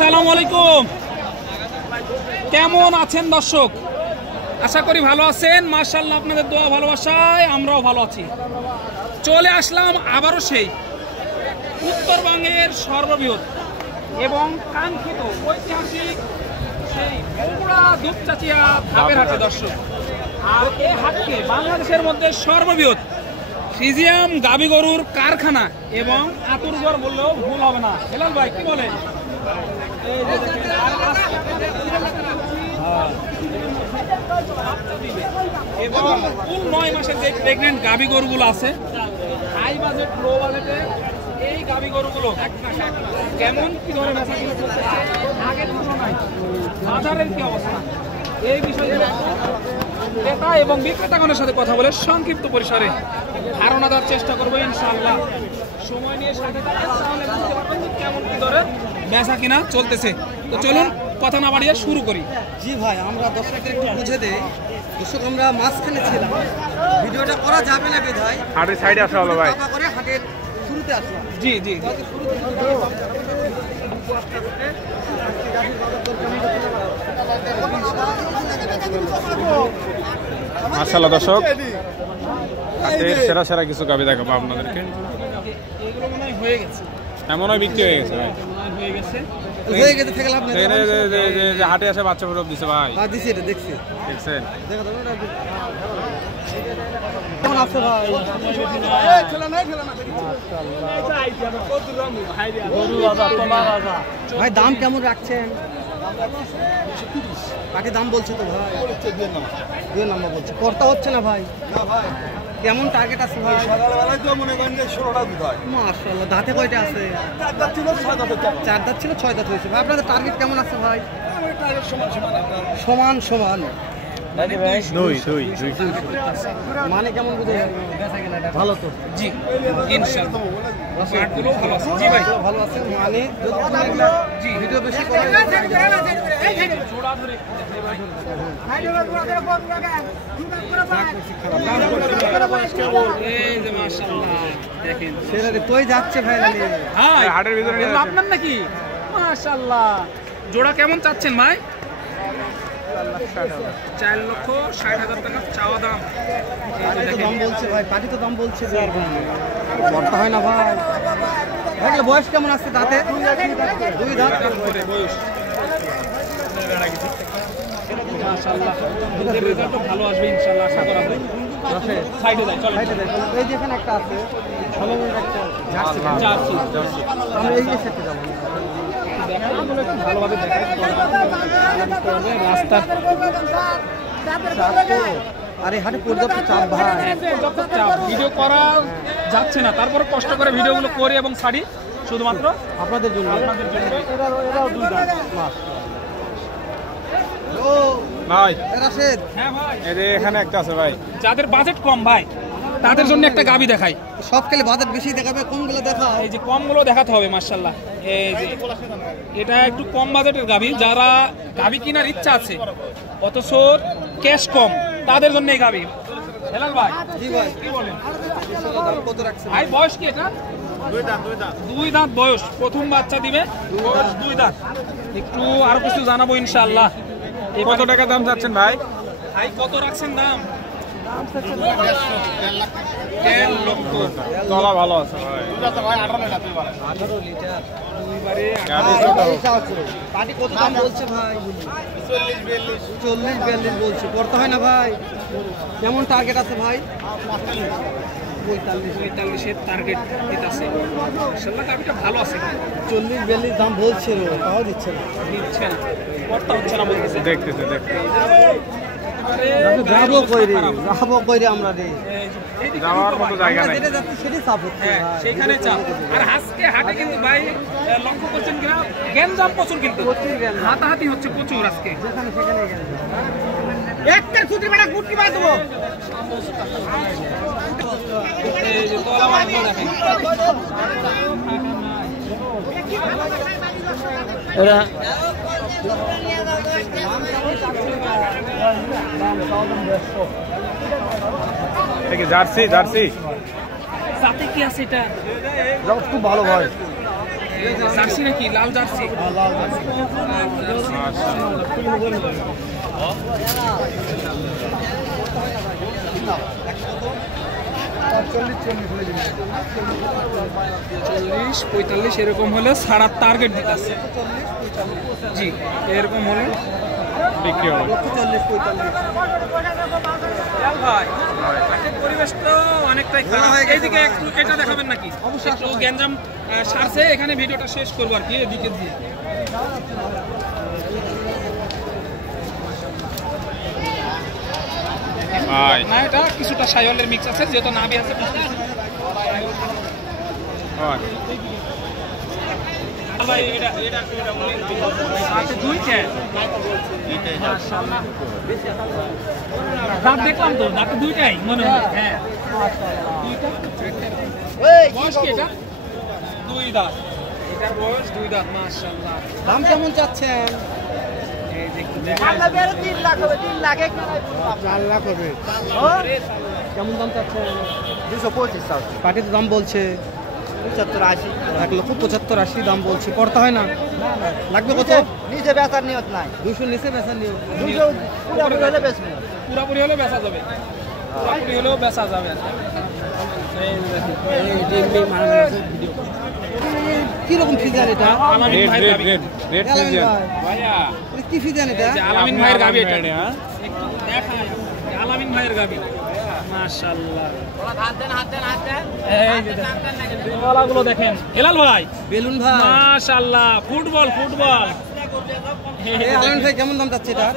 আসসালামু আলাইকুম। কেমন আছেন দর্শক? আশা করি ভালো আছেন। মাশাআল্লাহ, আপনাদের দোয়া ভালোবাসায় আমরাও ভালো আছি। চলে আসলাম আবারও সেই উত্তরবঙ্গের সর্ববৃহৎ এবং কাঙ্ক্ষিত ঐতিহাসিক সেই বগুড়া দুপচাচিয়া ধাপের হাটে দর্শক। আর এই হাটকে বাংলাদেশের মধ্যে সর্ববৃহৎ ফ্রিজিয়াম গাভী গরুর কারখানা এবং আতুরঘর বললেও ভুল হবে না। হেলাল ভাই কি বলেন? এবং ফুল 9 মাসের যে প্রেগনেন্ট গাভী গরুগুলো আছে, হাই বাজেট লো বাজেটে এই গাভী গরুগুলো কেমন কি ধরে বেচা কিনা চলছে, আগের তুলনায় বাজারের কি অবস্থা, এই বিষয়ে ক্রেতা এবং বিক্রেতাগণের সাথে কথা বলে সংক্ষিপ্ত পরিসরে ধারণা দেওয়ার চেষ্টা করবো ইনশাআল্লাহ। সময় নিয়ে সাথে থাকবেন, তাহলে বুঝতে পারবেন যে কেমন কি ধরে বেচা কিনা চলতেছে। তো চলুন কথা না বাড়িয়ে শুরু করি। জি ভাই, আমরা দর্শকদের একটু বুঝে দেই। দর্শক, আমরা মাঝখানে ছিলাম, ভিডিওটা করা যাবে না বিধায় হাটের সাইডে আসা হলো ভাই, করে হাটের শুরুতে আসলাম। জি জি মাশাআল্লাহ দর্শক, হাটের সেরা সেরা কিছু গাভী দেখাবো আপনাদেরকে। এগুলো মনে হয় হয়ে গেছে, এমন হয় বিক্রি হয়ে গেছে ভাই, হয়ে গেছে হয়ে গেছে থেকে লাভ নেই। যে হাটে আসে বাচ্চা ফটো দিছে ভাই, হ্যাঁ দিছি, এটা দেখছি। দেখছেন? দেখা দাও এটা কেমন আছে ভাই? ভাই দাম কেমন রাখছেন? কাটি দাম বলছে তো ভাই, 2 নম্বর বলছে, কর্তা হচ্ছে না ভাই। কেমন টার্গেট আছে ভাই? সকালবেলায় তো মনে করেন যে 16টা দুধ হয়। মাশাআল্লাহ, দাঁতে কয়টা আছে? 4 দাঁত ছিল, 6 দাঁত হচ্ছে। 4 দাঁত ছিল, 6 দাঁত হয়েছে। ভাই আপনাদের টার্গেট কেমন আছে ভাই? আমার টার্গেট সমান সমান আপনার। সমান সমান দুই মানে কেমন বুঝে ভালো তো? জি ইনশাআল্লাহ, পাটগুলো ভালো আছে। জি ভাই ভালো আছে মানে জি ভিডিও বেশি করে জোড়া ধরে এই যে মাশাআল্লাহ দেখেন সেটা কই যাচ্ছে ভাই? হাই হাটের ভিতরে নিয়ে এগুলো আপনার নাকি? মাশাআল্লাহ, জোড়া কেমন চাচ্ছেন ভাই? 4,60,000 টাকা চাওয়া দাম। দাম বলছে ভাই, পাটি তো দাম বলছে যে আর বর্তা হয় না ভাই। ভাই বয়স কেমন আছে? দাঁতে 2 দাঁত করে বয়স। মাশাআল্লাহ, দুধের রেজাল্ট ভালো আসবে ইনশাআল্লাহ, আশা করা যায়। সাইডে যাই, চলেন। এই যে এখানে একটা আছে, ভালো একটা জার্সি। আমরা এই যে সেটে যাবো। দেখাগুলো একটু ভালোভাবে দেখাই, রাস্তা আরে হাটে পর্যাপ্ত চাপ ভাই, ভিডিও করা যাচ্ছে না, তারপরে কষ্ট করে ভিডিওগুলো করি এবং ছাড়ি শুধুমাত্র আপনাদের জন্য। এরাও 2 দাঁত ভাই। রাশেদ, হ্যাঁ ভাই, এই যে এখানে একটা আছে ভাই, যাদের বাজেট কম ভাই তাদের জন্য একটা গাবি দেখাই। সব খেলে বাজেট বেশি দেখাবে, কোনগুলো দেখা? এই যে কমগুলো দেখাতে হবে মাশাআল্লাহ। এই যে এটা একটু কম বাজেটের গাবি, যারা গাবি কেনার ইচ্ছা আছে অথচ ক্যাশ কম, তাদের জন্য এই গাবি। হেলাল ভাই জি ভাই, কি বলেন? কত রাখছে ভাই বয়স কি এটা? 2 দাঁত বয়স, প্রথম বাচ্চা দিবে, বয়স 2 দাঁত। একটু আরো কিছু জানাবো ইনশাআল্লাহ। কত টাকা দাম চাচ্ছেন ভাই? ভাই কত রাখছেন দাম? 1.5 লক্ষ। তলা ভালো আছে ভাই, 18 লিটার। গাভী ছোট। পাটি কত দাম বলছে ভাই? 40-42 বলছে, করতে হয় না ভাই? কেমন টার্গেট আছে ভাই? 45-এর টার্গেট দিতেছে ইনশাআল্লাহ। গাবিটা ভালো আছে, 40-42 দাম বলছে, তাও দিচ্ছে না। দিচ্ছে না, কর্তা হচ্ছে না বলতেছে। দেখতেছে যাবো কইরে আমরা রে, যাওয়ার মতো জায়গা নাই। যেটা যাচ্ছে সেটাই চাপ হচ্ছে হ্যাঁ, ভাই। সেইখানে চাপ। আর আজকে হাটে কিন্তু ভাই লক্ষ্য করছেন কিনা, গ্যাঞ্জাম প্রচুর, কিন্তু প্রচুর গ্যাঞ্জাম। হাতাহাতি হচ্ছে প্রচুর আজকে। যেখানে সেখানে একটা খুঁটি বেটা গুটি মার দেবো। এই যে তলা মাছগুলো দেখেন, এরা জার্সি সাথে কি আছে এটা? খুব ভালো ভাই, জার্সি নাকি লাল জার্সি? চল্লিশ 45 এরকম হলে ছাড়ার টার্গেট দিতেছে। জি এরকম হলে বিক্রি হবে। 45-45 ভাই হাটের পরিবেশ তো অনেকটাই খারাপ। এইদিকে একটু এটা দেখাবেন নাকি? অবশ্যই একটু গ্যাঞ্জাম সারছে, এখানে ভিডিওটা শেষ করবো আর কি এদিকে দিয়ে। ভাই না এটা কিছুটা সাইওয়ালের মিক্স আছে, যেহেতু নাভি আছে বুঝতেছি। ভাই ভাই এটা আচ্ছা দুই খেয়ে মাশাআল্লাহ। দাঁত দেখলাম তো, দাঁত দুইটাই মনে হয়। হ্যাঁ দুইটা। বয়স কি এটা? দুই দাঁত। এটার বয়স দুই দাঁত। মাশাআল্লাহ। দাম কেমন চাচ্ছেন? এই যে 4 লাখ হবে। কেমন দাম চাচ্ছেন? 225 পাটি তো দাম বলছে 75-80 1,75,80 দাম বলছে। করতে হয় না? লাগবে কত? নিচে বেচার নিয়ত নাই 200 নিচে বেচা নিও। 200 পুরো হলে বেচবো পুরাপুরি হলেও বেচা যাবে, পুরাপুরি হলেও বেচা যাবে। কিরকম ফিজান এটা? আলামিন রেড ভাইয়ের রেড গাবি। রেড রেড আলামিন ফিজিয়ান ভাই, ভাইয়া এটা কি ফিজান এটা? এই যে আলামিন ভাইয়ের গাবি এটা। হ্যাঁ একটু দেখাই আলামিন ভাইয়ের গাবি। মাশাআল্লাহ। এই যে গলাগুলো দেখেন। হেলাল ভাই বেলুন ভাই, মাশাআল্লাহ, ফুটবল ফুটবল। এই আলামিন ভাই কেমন দাম চাচ্ছে এটা?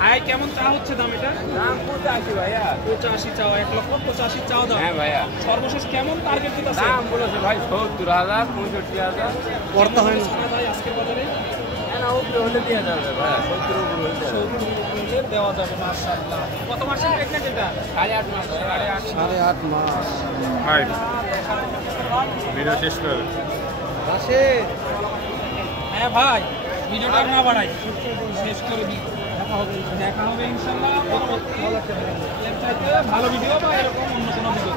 ভাই কেমন চা হচ্ছে দাম এটা? দাম 85 ভাইয়া। 85 চাও, 1,85,000 চাও দাম। হ্যাঁ ভাইয়া, সর্বশেষ কেমন টার্গেট দিতেছে? দাম বলেছে ভাই 70,000 65,000 করতে হয় না। ভাই আজকের বাজারে না উপরে হলে দিয়ে যাবে ভাইয়া, 70 উপরে হলে দেওয়া যাবে। 70 দেওয়া যাবে। মাশাআল্লাহ। কত মাসের প্রেগন্যান্ট এটা? 8.5 মাস 8.5 8.5 মাস। ভাই ভিডিও শেষ করে দেন। আসে হ্যাঁ ভাই ভিডিওটা না বাড়াই, শেষ করে দিই। দেখা হবে ইনশাআল্লাহ পরবর্তী ভালো ভিডিও বা এরকম অন্য কোনো ভিডিও।